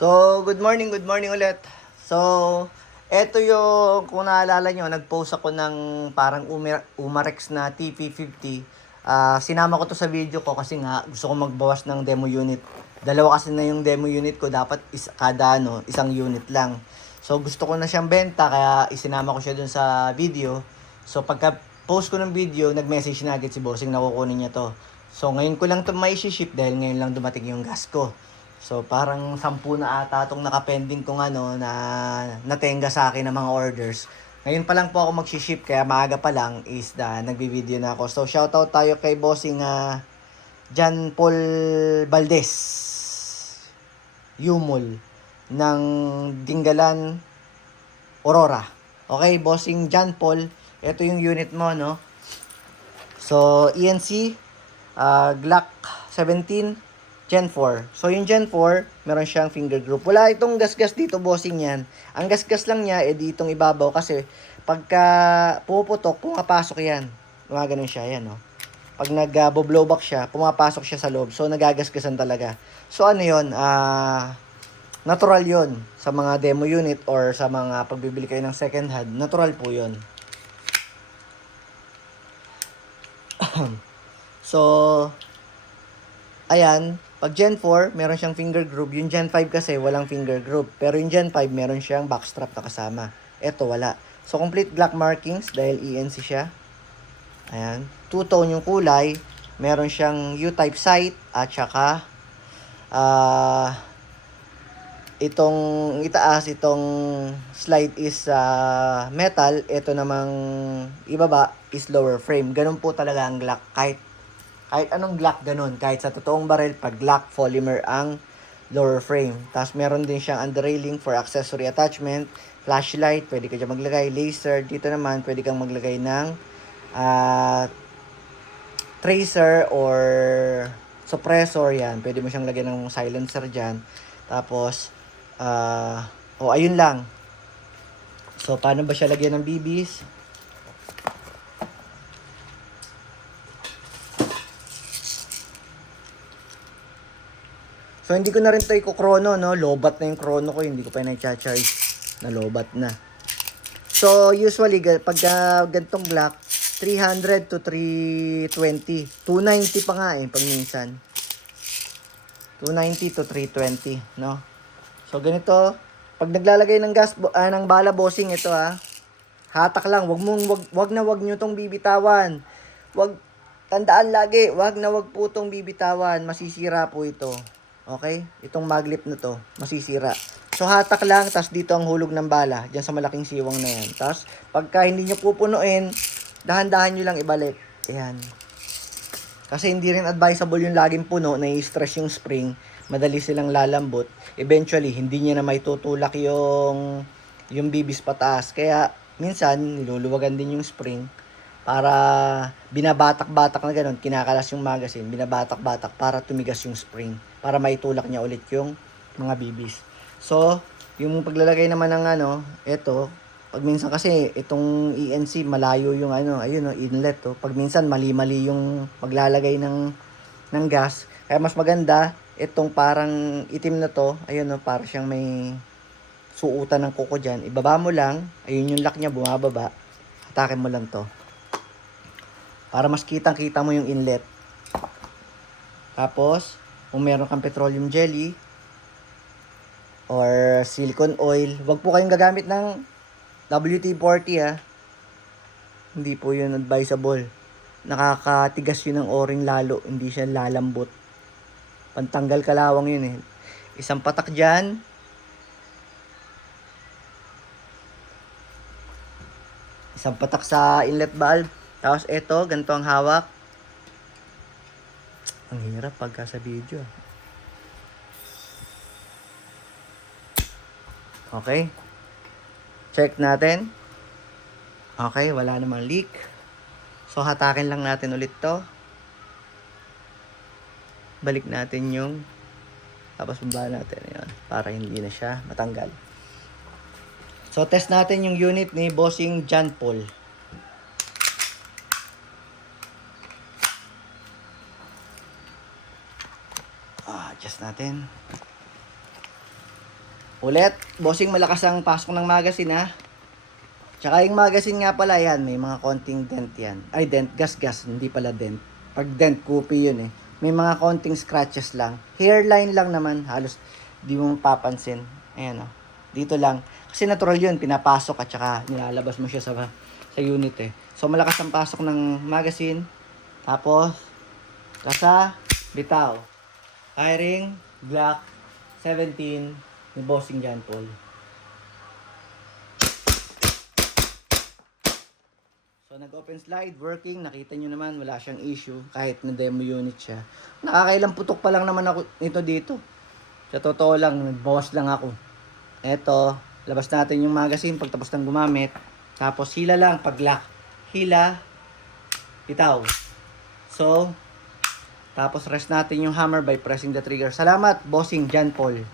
Good morning ulit. So, eto yung, kung naalala nyo, nag-post ako ng parang Umarex na TP50. Sinama ko to sa video ko kasi nga gusto ko magbawas ng demo unit. Dalawa kasi na yung demo unit ko, dapat isang unit lang. So, gusto ko na siyang benta, kaya isinama ko siya dun sa video. So, pagka post ko ng video, nag-message na agad si Bossing na kukunin niya to. So, ngayon ko lang to may ship dahil ngayon lang dumating yung gas ko. So, parang 10 na ata itong nakapending kong na natenga sa akin ng mga orders. Ngayon pa lang po ako mag-ship, kaya maaga pa lang is nagbi-video na ako. So, shoutout tayo kay Bossing John Paul Valdez, Yumol, ng Dingalan, Aurora. Okay, Bossing John Paul, ito yung unit mo, no? So, ENC, Glock 17, Gen 4. So, yung Gen 4, meron siyang finger group. Wala itong gasgas dito, Bossing yan. Ang gasgas lang niya, ditong ibabaw kasi pagka puputok, pumapasok yan. Ganun siya, yan, no? Pag nag-blowback siya, pumapasok siya sa loob. So, nagagasgasan talaga. So, ano yun? Natural yun. Sa mga demo unit or sa mga pagbibili kayo ng second hand, natural po yun. So, ayan, pag Gen 4, meron siyang finger group. Yung Gen 5 kasi walang finger group. Pero yung Gen 5, meron siyang backstrap na kasama. Ito, wala. So, complete black markings dahil ENC siya. Ayan. Two-tone yung kulay. Meron siyang U-type sight at saka itong itaas, itong slide is metal. Ito namang ibaba is lower frame. Ganun po talaga ang Glock. Kahit anong Glock, ganun. Kahit sa totoong barrel, pag Glock polymer ang lower frame. Tapos meron din siyang underrailing for accessory attachment, flashlight, pwede ka dyan maglagay, laser. Dito naman, pwede kang maglagay ng tracer or suppressor, yan. Pwede mo siyang lagyan ng silencer dyan. Tapos, ayun lang. So, paano ba siya lagyan ng BBs? So, hindi ko na rin ito i-chrono, no? Lobat na yung chrono ko. Hindi ko pa na-charge na lobat na. So, usually, pag gantong Glock, 300 to 320. 290 pa nga pag minsan. 290 to 320, no? So, ganito. Pag naglalagay ng ng bala, Bossing, ito hatak lang. Wag nyo tong bibitawan. Tandaan lagi, wag po tong bibitawan. Masisira po ito. Okay? Itong maglip na to, masisira. So, hatak lang, tas dito ang hulog ng bala, dyan sa malaking siwang na yan. Tas, pagka hindi nyo pupunuin, dahan-dahan nyo lang ibalik. Ayan. Kasi hindi rin advisable yung laging puno, na-stress yung spring, madali silang lalambot. Eventually, hindi nyo na may tutulak yung bibis pataas. Kaya, minsan, niluluwagan din yung spring para binabatak-batak na ganun, kinakalas yung magazine, binabatak-batak para tumigas yung spring, para maitulak niya ulit yung mga bibis. So, yung paglalagay naman ng ito, pag minsan kasi itong ENC malayo yung ayun inlet to. Pag minsan mali-mali yung maglalagay ng gas, kaya mas maganda itong parang itim na to, ayun para siyang may suutan ng kuko diyan. Ibaba mo lang, ayun yung lock niya bumababa. Hatakin mo lang to. Para mas kitang-kita mo yung inlet. Tapos, kung meron kang petroleum jelly or silicone oil, wag po kayong gagamit ng WT-40 Hindi po yun advisable. Nakakatigas yun ng o-ring lalo, hindi siya lalambot. Pantanggal kalawang yun Isang patak dyan. Isang patak sa inlet valve. Tapos ito, ganito ang hawak. Ang hirap pagka sa video. Okay. Check natin. Okay, wala namang leak. So, hatakin lang natin ulit to. Balik natin yung tapos baba natin yan para hindi na siya matanggal. So, test natin yung unit ni Bossing John Paul. Adjust natin. Ulit, bossing, malakas ang pasok ng magazine ha. Tsaka yung magazine nga pala, yan, may mga konting dent yan. Ay, dent, gas, hindi pala dent. Pag dent, kupi yun eh. May mga konting scratches lang. Hairline lang naman, halos di mo mapapansin. Ayan o, dito lang. Kasi natural yun, pinapasok at saka nilalabas mo siya sa unit eh. So, malakas ang pasok ng magazine. Tapos, kasa, bitaw. Hiring, Glock 17, ni Bossing John Paul. So, nag-open slide, working. Nakita nyo naman, wala siyang issue. Kahit na demo unit siya. Nakakailang putok pa lang naman ako nito dito. Sa totoo lang, boss lang ako. Eto, labas natin yung magazine pagtapos ng gumamit. Tapos, hila lang pag lock. Hila, bitaw. So, tapos rest natin yung hammer by pressing the trigger. Salamat, Bossing John Paul.